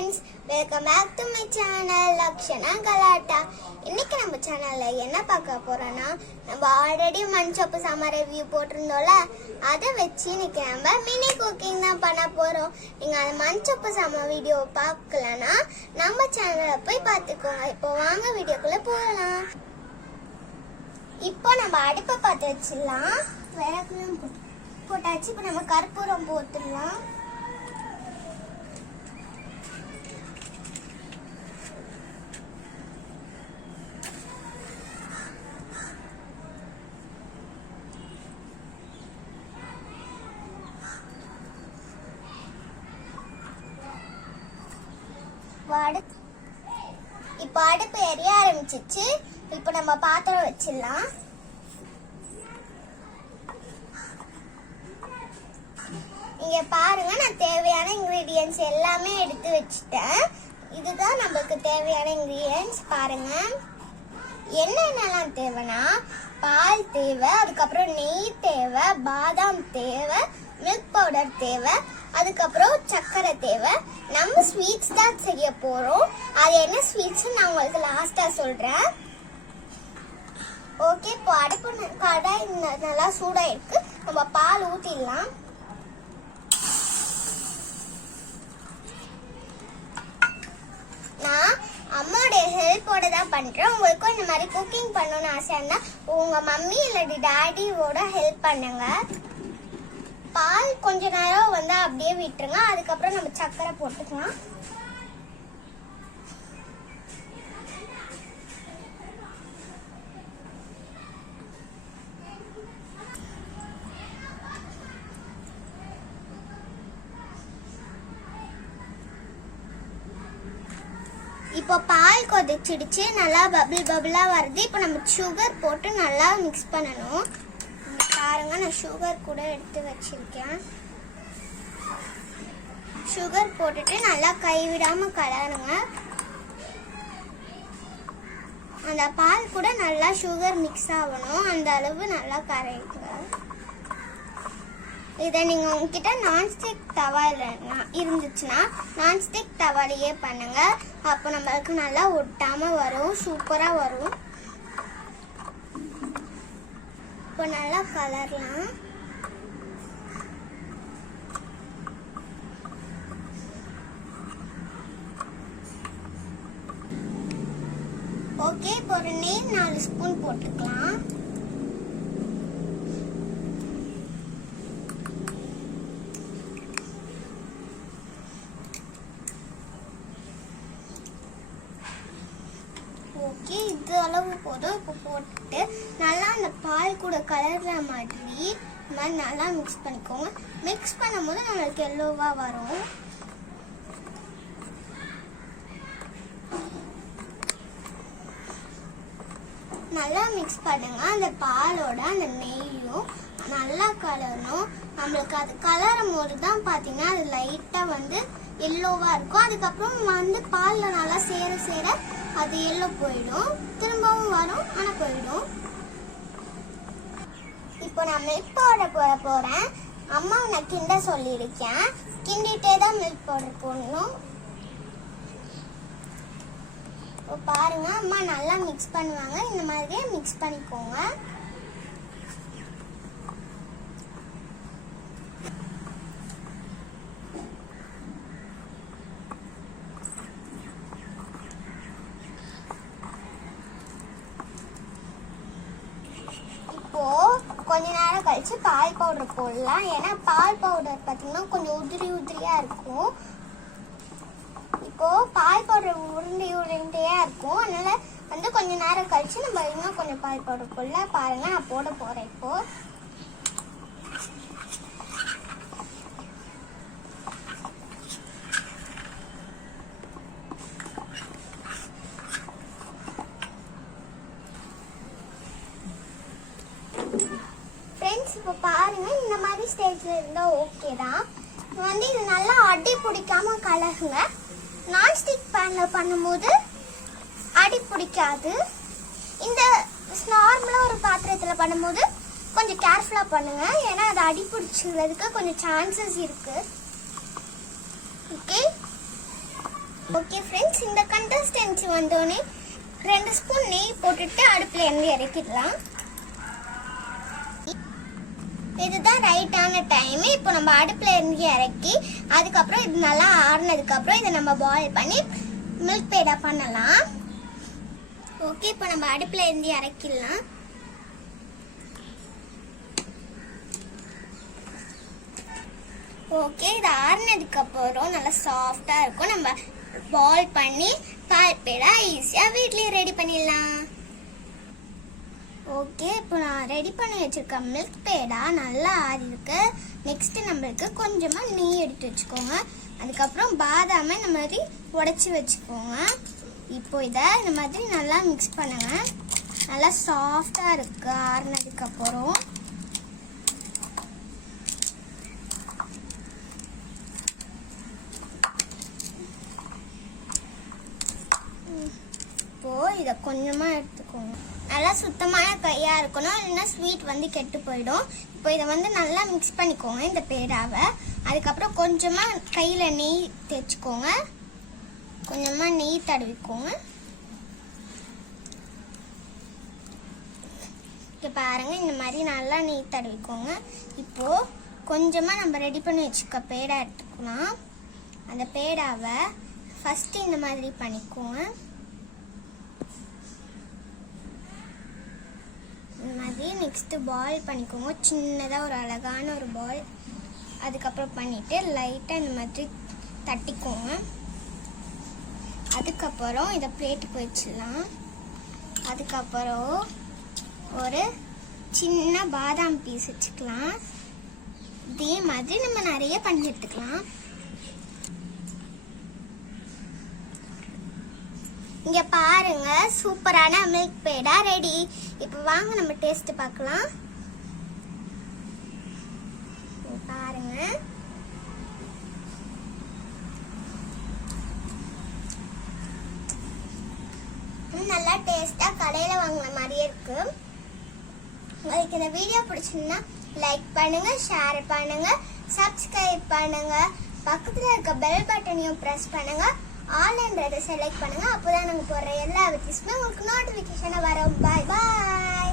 friends, welcome back to my channel Lakshana Galata. இன்னைக்கு நம்ம சேனல்ல என்ன பார்க்க போறோம்னா நம்ம ஆல்ரெடி மண்சொப்பு சாம்பார் ரிவ்யூ போட்டிருந்தோம்ல அதை வச்சு இன்னைக்கு நம்ம மினி குக்கிங் தான் பண்ண போறோம். நீங்க அந்த மண்சொப்பு சாம்பார் வீடியோ பார்க்கலனா நம்ம சேனல்ல போய் பார்த்துக்கோங்க. இப்போ வாங்க வீடியோக்குள்ள போகலாம். இப்போ நம்ம அடுப்பை பற்ற வச்சிடலாம். விறகுலாம் போட்டாச்சு. இப்போ நம்ம கற்பூரம் போட்டுடலாம். இப்போ அடுப்பு எரிய ஆரம்பிச்சிச்சு. இப்போ நம்ம பாத்திரம் வச்சிடலாம். இங்க பாருங்க, நான் தேவையான இன்கிரீடியன்ஸ் எல்லாமே எடுத்து வச்சுட்டேன். இதுதான் நம்மளுக்கு தேவையான இன்கிரீடியன்ஸ். பாருங்க, என்னென்னலாம் தேவைன்னா பால் தேவை, அதுக்கப்புறம் நெய் தேவை, பாதாம் தேவை, மில்க் பவுடர் தேவை, அதுக்கப்புறம் சர்க்கரை தேவை. நம்ம ஸ்வீட்ஸ் தான் செய்ய போறோம். அது என்ன ஸ்வீட்ஸ் நான் உங்களுக்கு லாஸ்டா சொல்றேன். ஓகே, இப்போ அடுப்பு கடாய் நல்லா சூடா இருக்கு. நம்ம பால் ஊத்திடலாம். நான் அம்மாவுடைய ஹெல்ப்போட தான் பண்றேன். உங்களுக்கும் இந்த மாதிரி குக்கிங் பண்ணணும்னு ஆசை இருந்தா உங்க மம்மி இல்லாட்டி டாடியோட ஹெல்ப் பண்ணுங்க. பால் கொஞ்ச நேரம் அப்படியே விட்டுருங்க. அதுக்கப்புறம் நம்ம சர்க்கரை போட்டுக்கலாம். இப்போ பால் கொதிச்சிடுச்சு, நல்லா பபிளா வருது. இப்போ நம்ம சுகர் போட்டு நல்லா மிக்ஸ் பண்ணணும். பாருங்க, நான் சுகர் கூட எடுத்து வச்சிருக்கேன். சுகர் போட்டுட்டு நல்லா கைவிடாம கலருங்க. அந்த பால் கூட நல்லா சுகர் மிக்ஸ் ஆகணும், அந்த அளவு நல்லா கரைக்குங்க. இதை நீங்க உங்ககிட்ட நான்ஸ்டிக் தவா இருந்துச்சுன்னா நான்ஸ்டிக் தவாலையே பண்ணுங்க. அப்போ நம்மளுக்கு நல்லா ஒட்டாம வரும், சூப்பரா வரும். இப்போ நல்லா கலரலாம். ஓகே, இப்போ ஒரு நெய் 4 ஸ்பூன் போட்டுக்கலாம். ஓகே, இது அளவு போதும். இப்போ போட்டுட்டு நல்லா அந்த பால் கூட கலர்ற மாதிரி நல்லா மிக்ஸ் பண்ணிக்கோங்க. மிக்ஸ் பண்ணும்போது நம்மளுக்கு எல்லோவா வரும். நல்லா மிக்ஸ் பண்ணுங்க. அந்த பாலோட அந்த நெய்யும் நல்லா கலரணும். நம்மளுக்கு அது கலரும் போது தான் பார்த்தீங்கன்னா அது லைட்டாக எல்லோவா இருக்கும். அதுக்கப்புறம் பாலில் நல்லா சேர சேர அது எல்லோ போயிடும், திரும்பவும் வரும், ஆனால் போயிடும். இப்போ நான் மில்க் பவுடர் போட போறேன். அம்மாவை நான் கிண்ட சொல்லியிருக்கேன். கிண்டிட்டே தான் மில்க் பவுடர் போடணும். இப்போ பாருங்க, அம்மா நல்லா மிக்ஸ் பண்ணுவாங்க. இந்த மாதிரியே மிக்ஸ் பண்ணிக்கோங்க. கொஞ்ச நேரம் கழிச்சு பால் பவுடர் போடலாம். ஏன்னா பால் பவுடர் பார்த்தீங்கன்னா கொஞ்சம் உதிரியா இருக்கும். இப்போ பால் பவுடர் உருண்டையா இருக்கும். அதனால கொஞ்ச நேரம் கழிச்சு நம்ம இன்னும் கொஞ்சம் பால் பவுடர் போடலாம். பாருங்க, நான் போட போறேன். இப்போ இப்போ பாருங்க, இந்த மாதிரி ஸ்டேஜ்ல இருந்தா ஓகே தான். இது நல்லா அடி பிடிக்காம கலருங்க. நான்ஸ்டிக் பேன்ல பண்ணும்போது அடி பிடிக்காது. இந்த நார்மலா ஒரு பாத்திரத்துல பண்ணும்போது கொஞ்சம் கேர்ஃபுல்லா பண்ணுங்க. ஏன்னா அது அடி பிடிச்சிக்கிறதுக்கு கொஞ்சம் சான்சஸ் இருக்கு. ஓகே, ஓகே ஃப்ரெண்ட்ஸ், இந்த கன்சிஸ்டன்சி வந்தோடனே 2 ஸ்பூன் நெய் போட்டுட்டு அடுப்புல இருந்து இறக்கிடலாம். இதுதான் ரைட்டான டைம். இப்போ நம்ம அடுப்புல இருந்து இறக்கி அதுக்கப்புறம் இது நல்லா ஆறுனதுக்கு அப்புறம் இதை நம்ம பாயில் பண்ணி மில்க் பேடா பண்ணலாம். ஓகே, இப்போ நம்ம அடுப்புல இருந்து இறக்கிடலாம். ஓகே, இது ஆறுனதுக்கு அப்புறம் நல்லா சாஃப்டா இருக்கும். நம்ம பாயில் பண்ணி பால் பேடா ஈஸியா வீட்லயே ரெடி பண்ணிடலாம். ஓகே, இப்போ நான் ரெடி பண்ணி வச்சிருக்க மில்க் பேடா நல்லா ஆறி இருக்கு. நெக்ஸ்ட் நம்மளுக்கு கொஞ்சமா நெய் எடுத்து வச்சுக்கோங்க. அதுக்கப்புறம் பாதாமை இந்த மாதிரி உடைச்சி வச்சுக்கோங்க. இப்போ இதை இந்த மாதிரி நல்லா மிக்ஸ் பண்ணுங்க. நல்லா சாஃப்டா இருக்கு ஆறுனதுக்கு அப்புறம். இப்போ இதை கொஞ்சமா எடுத்துக்கோங்க. நல்லா சுத்தமான கையா இருக்கணும், இல்லைன்னா ஸ்வீட் வந்து கெட்டு போயிடும். இப்போ இதை வந்து நல்லா மிக்ஸ் பண்ணிக்கோங்க இந்த பேடாவை. அதுக்கப்புறம் கொஞ்சமா கையில நெய் தேய்ச்சிக்கோங்க. கொஞ்சமா நெய் தடவிக்கோங்க. இப்போ பாருங்க, இந்த மாதிரி நல்லா நெய் தடவிக்கோங்க. இப்போ கொஞ்சமா நம்ம ரெடி பண்ணி வச்சுக்க பேடா எடுத்துக்கலாம். அந்த பேடாவை ஃபர்ஸ்ட் இந்த மாதிரி பண்ணிக்கோங்க. இந்த மாதிரி நெக்ஸ்ட் பாயில் பண்ணிக்கோங்க. சின்னதாக ஒரு அழகான ஒரு பால். அதுக்கப்புறம் பண்ணிட்டு லைட்டாக இந்த மாதிரி தட்டிக்கோங்க. அதுக்கப்புறம் இதை பிளேட்டுக்கு வச்சிடலாம். அதுக்கப்புறம் ஒரு சின்ன பாதாம் பீஸ் வச்சுக்கலாம். இதே மாதிரி நம்ம நிறைய பண்ணி எடுத்துக்கலாம். இங்க பாருங்க, சூப்பரான மில்க் பேடா ரெடி. இப்போ வாங்க நம்ம டேஸ்ட் பார்க்கலாம். பாருங்க, நல்லா டேஸ்டா கடையில வாங்கின மாதிரியே இருக்கு. உங்களுக்கு இந்த வீடியோ பிடிச்சிருந்தா லைக் பண்ணுங்க, ஷேர் பண்ணுங்க, சப்ஸ்கிரைப் பண்ணுங்க. பக்கத்துல இருக்க பெல் பட்டனையும் பிரஸ் பண்ணுங்க. ஆல்ன்றதை செலக்ட் பண்ணுங்க. அப்போதான் நாங்கள் போடுற எல்லா வீடியோஸுமே உங்களுக்கு நோட்டிஃபிகேஷனாக வரும். பாய் பாய்.